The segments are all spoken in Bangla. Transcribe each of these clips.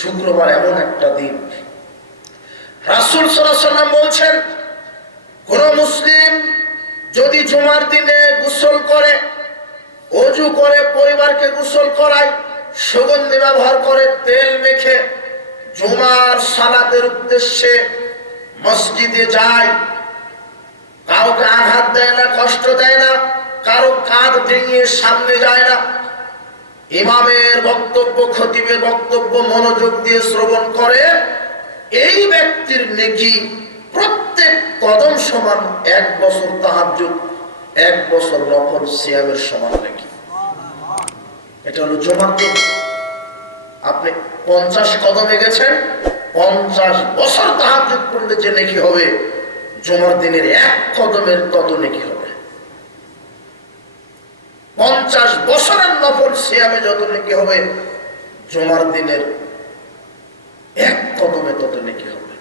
শুক্রবার এমন একটা দিন। রাসুল সাল্লাম বলছেন, কোন মুসলিম যদি জুমার দিনে গোসল করে, অজু করে, পরিবারকে গোসল করায়, সুগন্ধি ব্যবহার করে, তেল মেখে জুমার সালাতের উদ্দেশ্যে মসজিদে যায়, কাউকে আঘাত দেয় না, কষ্ট দেয় না, কারও কাঁধ ডিঙিয়ে সামনে যায় না ইমামের বক্তব্য, খতিবের বক্তব্য, মনোযোগ দিয়ে শ্রবণ করে, এই ব্যক্তির নেকি প্রত্যেক কদম সমান এক বছর তাহাজ্জুদ, এক বছর নফল সিয়ামের সমান নাকি। এটা হলো জমার আপনি পঞ্চাশ কদমে গেছেন, পঞ্চাশ বছর তাহাজ্জুদ করলে যে নেকি হবে, জমার দিনের এক কদমের তত নেকি হবে। পঞ্চাশ বছরের নফল সিয়ামে যত নেকি হবে? জমার দিনের এক কদমে তত নেকি হবে?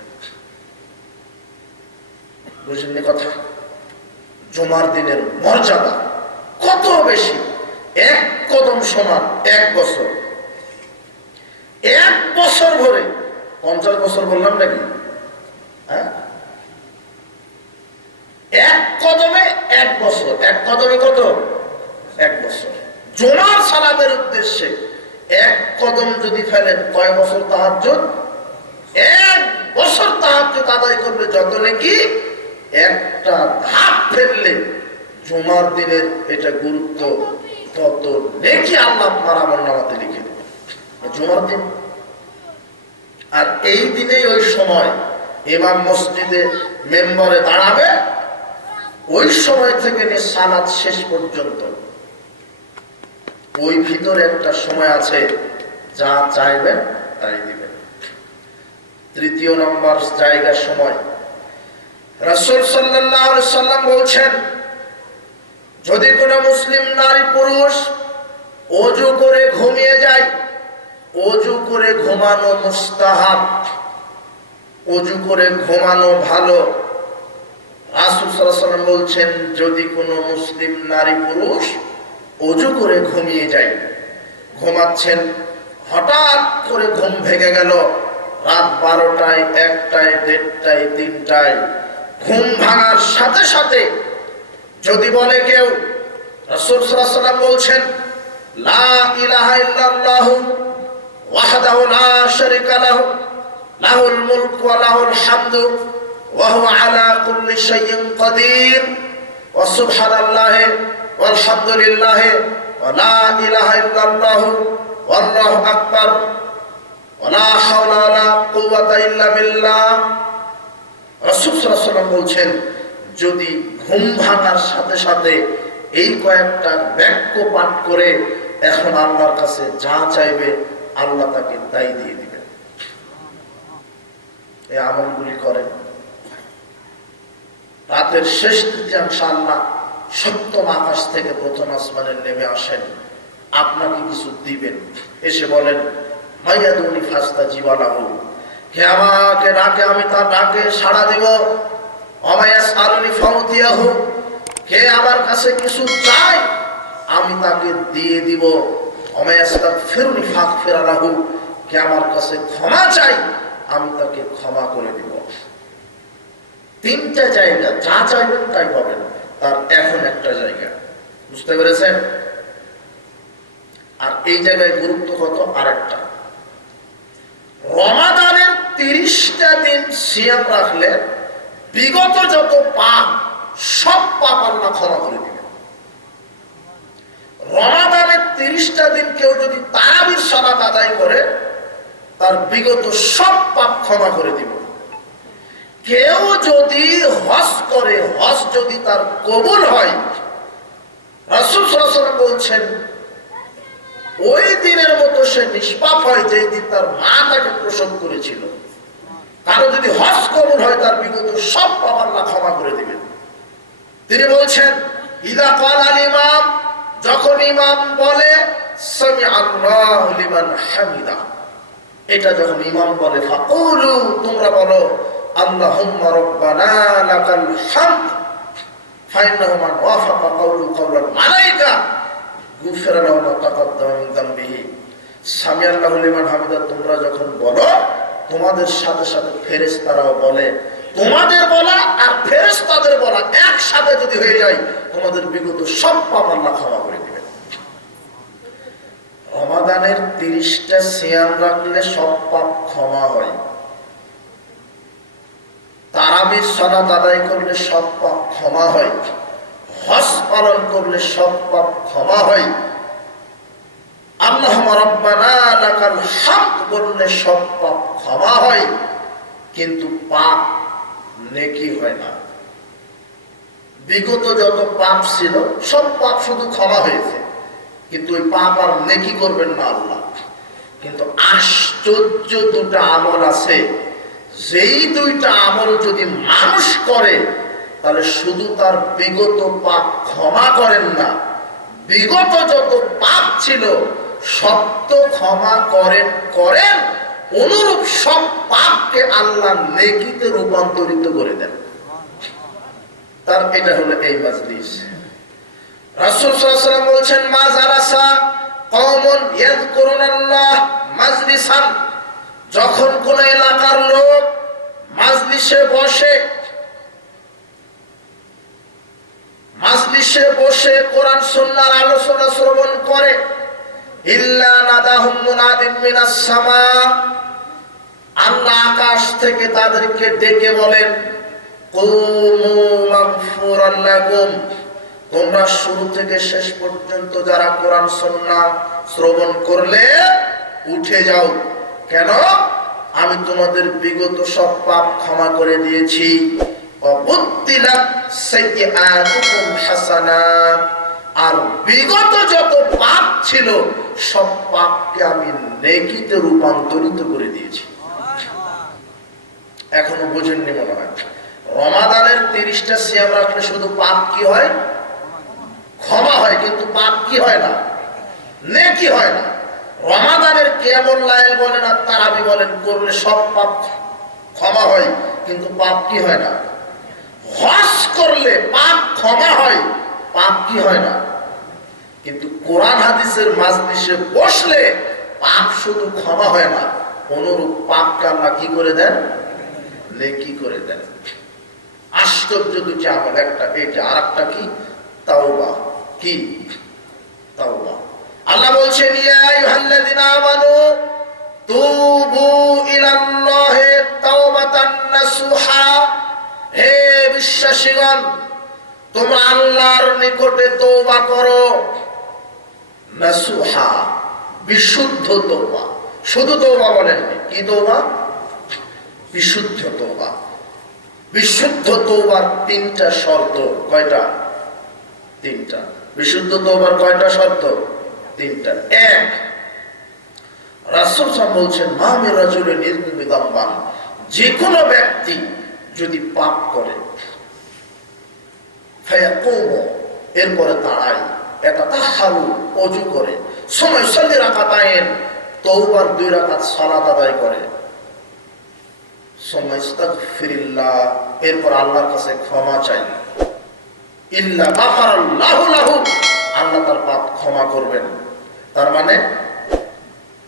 বুঝলেন কথা? জমার দিনের মর্যাদা কত বেশি? এক কদম সমান এক বছর। এক বছর ধরে, পঞ্চাশ বছর বললাম নাকি? হ্যাঁ? এক কদমে এক বছর। এক কদমে সালাদের উদ্দেশ্যে এক কদম যদি ফেলেন কয় বছর তাহাজ এক বছর তাহাজ আদায় করবে যত নাকি একটা ধাপ ফেললে জমার দিনের এটা গুরুত্ব তত নেকি আল্লাহ আপনার নামাতে লিখে দেবে জমার দিন। আর এই দিনেই ওই সময় ইমাম মসজিদে মেম্বারে দাঁড়াবে, ওই সময় থেকে নিয়ে সালাদ শেষ পর্যন্ত ওই ভিতরে একটা সময় আছে, যা চাইবেন তাই দিবেন তৃতীয় নম্বর জায়গার সময়। রাসূল সাল্লাম বলছেন, যদি কোনো মুসলিম নারী পুরুষ অজু করে ঘুমিয়ে যায়, অজু করে ঘুমানো মুস্তাহাব, অজু করে ঘুমানো ভালো। রাসূল সাল্লাম বলছেন, যদি কোনো মুসলিম নারী পুরুষ অজু করে ঘুমিয়ে যায় ঘুমাচ্ছেন, হঠাৎ করে ঘুম ভেঙে গেল। রাত বারোটায়, একটায়, দেড়টায়, তিনটায়। ঘুম ভাঙার সাথে সাথে যদি বলে কেউ বলছেন, লা ইল্লাল্লাহু লা লাহুল আলহামদুলিল্লাহ ওয়ালা ইলাহা ইল্লাল্লাহ আল্লাহু আকবার ওয়ালা হাওলা ওয়ালা কুওয়াতা ইল্লা বিল্লাহ। রাসূল সাল্লাল্লাহু আলাইহি বলছেন, যদি ঘুম ভাঙার সাথে সাথে এই কয়েকটা বাক্য পাঠ করে এখন আল্লাহর কাছে যা চাইবে আল্লাহ তাকে তাই দিয়ে দিবেন। এই আমলগুলি করেন। রাতের শেষ তৃতীয়াংশ আল্লাহ সপ্তম আকাশ থেকে প্রথম আসমানের নেমে আসেন। আপনাকে কিছু দিবেন। এসে বলেন, মাইয়া দৌনি ফাস্তা জীবালাহু। হে আমাকে ডাকে, আমি তার ডাকে সাড়া দিব। অমায়াস আলুনি ফাউতিয়াহু। কে আমার কাছে কিছু চাই আমি তাকে দিয়ে দিব। অমায়াস তাক ফেরুনি ফাঁক ফেরালাহু কে আমার কাছে ক্ষমা চাই আমি তাকে ক্ষমা করে দিব। তিনটা জায়গা, যা চাইবেন তাই পাবেন। তার এখন একটা জায়গা। বুঝতে পেরেছেন? আর এই জায়গায় গুরুত্ব কত? আরেকটা। রমাদানের তিরিশটা দিন সিয়াম রাখলে বিগত যত পাপ, সব পাপ আল্লাহ ক্ষমা করে দিবে রমাদানের তিরিশটা দিন কেউ যদি তারাবির সালাত আদায় করে, তার বিগত সব পাপ ক্ষমা করে দিবে। কেউ যদি হজ করে হজ যদি তার কবুল হয়, রাসুল সরাসরি বলছেন, ওই দিনের মতো সে নিষ্পাপ হয় যে দিন তার মা তাকে প্রসব করেছিল। কারও যদি হজ কবুল হয়, তার বিগত সব পাপ আল্লাহ ক্ষমা করে দিবেন। তিনি বলছেন, ইদা কাল আল ইমাম যখন ইমাম বলে হামিদা এটা যখন ইমাম বলে, ফাকুলু তোমরা বলো আল্লাহুম্মা রব্বানা লাকাল হামদ ফাইন্নাহু মান ওয়াফাকা কওলু কওলাল মালাইকা গুফিরা লাহু মা তাকাদ্দামা মিন যামবিহি সামি আল্লাহ লিমান হামিদা তোমরা যখন বলো, তোমাদের সাথে সাথে ফেরেশতারাও বলে, তোমাদের বলা আর ফেরেস তাদের বলা একসাথে যদি হয়ে যায়, তোমাদের বিগত সব পাপ আল্লাহ ক্ষমা করে দিবে রমাদানের তিরিশটা সিয়াম রাখলে সব পাপ ক্ষমা হয়। তারাবির সনাত আদায় করলে সব পাপ ক্ষমা হয়। হজ পালন করলে সব পাপ ক্ষমা হয়। আল্লাহ রব্বানা লাকাল বললে সব পাপ ক্ষমা হয়, কিন্তু পাপ নেকি হয় না। বিগত যত পাপ ছিল, সব পাপ শুধু ক্ষমা হয়েছে। কিন্তু ওই পাপ আর নেকি করবেন না আল্লাহ। কিন্তু আশ্চর্য দুটা আমল আছে। যেই দুইটা আমল যদি মানুষ করে, তাহলে শুধু তার বিগত পাপ ক্ষমা করেন না। বিগত যত পাপ ছিল, সত্য ক্ষমা করেন করেন, অনুরূপ সব পাপকে আল্লাহ নেকিতে রূপান্তরিত করে দেন। তার এটা হলো এই মাজলিস। রাসূল বলছেন, মা জালাসা কওমুন ইয়াযকুরুনাল্লাহ মাজলিসান। যখন কোন এলাকার লোক মাজলিসে বসে মাজলিসে বসে কোরআন সুন্নাহর আলোচনা শ্রবণ করে আকাশ থেকে তাদেরকে ডেকে বলেন তোমরা শুরু থেকে শেষ পর্যন্ত যারা কোরআন, সুন্নাহ শ্রবণ করলে, উঠে যাও। কেন? আমি তোমাদের বিগত সব পাপ ক্ষমা করে দিয়েছি। আর বিগত যত পাপ ছিল, সব পাপকে আমি নেকিতে রূপান্তরিত করে দিয়েছি। এখনও বোঝেননি মনে হয়। রমাদানের তিরিশটা সিয়াম রাখলে শুধু পাপ কি হয়? ক্ষমা হয়, কিন্তু পাপ কি হয় না? নেকি হয় না। রমাদানের কেমন লাইল বলেন আর তারাবি বলেন, করলে সব পাপ ক্ষমা হয়, কিন্তু পাপ কি হয় না? হজ করলে পাপ ক্ষমা হয়, পাপ কি হয় না? কিন্তু কোরআন হাদিসের মাজলিসে বসলে পাপ শুধু ক্ষমা হয় না, অনুরূপ পাপকে আল্লাহ কি করে দেন? নেকি করে দেন। আশ্চর্য দুটি আমল, একটা এটা আর একটা কি? তাওবা। কি? তাওবা। আল্লাহ বলছেন, ইয়া আইয়ুহাল্লাযিনা আমানু, তুবু ইলাল্লাহি তাওবাতান নাসুহা। হে বিশ্বাসীগণ, তোমরা আল্লাহর নিকটে তওবা করো। নাসুহা, বিশুদ্ধ তওবা। শুধু তওবা বলেননি কি তওবা? বিশুদ্ধ তওবা। বিশুদ্ধ তওবার তিনটা শর্ত। কয়টা? তিনটা। বিশুদ্ধ তওবার কয়টা শর্ত? তিনটা। এক, রাসূল সাহেব বলছেন মামে রাজুলে নির্বিদাম্বান যে কোনো ব্যক্তি যদি পাপ করে এরপরে দাঁড়ায় এটা তাহারু অজু করে সময় সল্লি রাকাতায়েন তওবার দুই রাকাত সালাত আদায় করে। সময় ইস্তাগফিরিল্লাহ, এরপর আল্লাহর কাছে ক্ষমা চাই। ইল্লা আল্লাহ তার পাপ ক্ষমা করবেন। তার মানে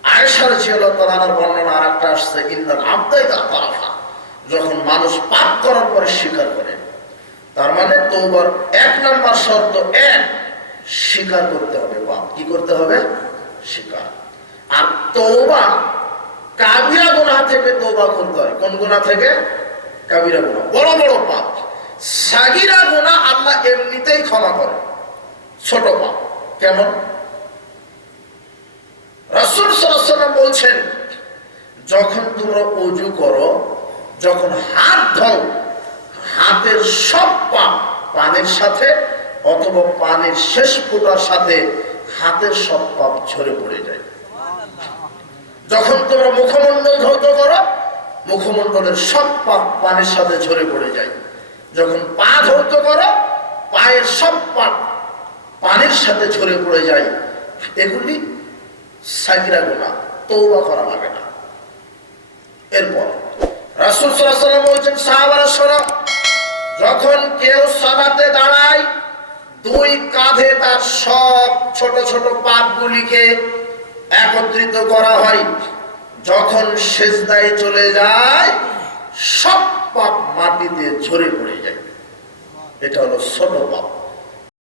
আয়েশার ছিল তার বর্ণনা আর একটা আসছে ইন্দাল আব্দাই তারাফা। যখন মানুষ পাপ করার পরে স্বীকার করে, তার মানে তোবার এক নাম্বার শর্ত এক, স্বীকার করতে হবে পাপ। কি করতে হবে? স্বীকার। আর তৌবা কাবিরা গুনাহ থেকে তৌবা করতে হয়। কোন গুনাহ থেকে? কাবিরা গুনাহ। বড় বড় পাপ। সাগিরা গুনাহ আল্লাহ এমনিতেই ক্ষমা করে। ছোট পাপ। কেমন রাসূল আলাইহি বলছেন, যখন তোমরা অজু করো, যখন হাত ধও, হাতের সব পাপ পানির সাথে অথবা পানির শেষ ফোটার সাথে হাতের সব পাপ ঝরে পড়ে যায়। যখন তোমরা মুখমণ্ডল ধৌত করো, মুখমণ্ডলের সব পাপ পানের সাথে ঝরে পড়ে যায়। যখন পা ধৌত করো, পায়ের সব পাপ পানির সাথে ঝরে পড়ে যায়। এগুলি সাকিরা গোনা তৌবা করা লাগে না। এরপর রাসূল আলাইহি বলছেন, সাহাবারা শোনো, যখন কেউ সাদাতে দাঁড়ায়, দুই কাঁধে তার সব ছোট ছোট পাপগুলিকে একত্রিত করা হয়। যখন সেজদায় চলে যায়, সব পাপ মাটিতে ঝরে পড়ে যায়। এটা হলো ছোট পাপ।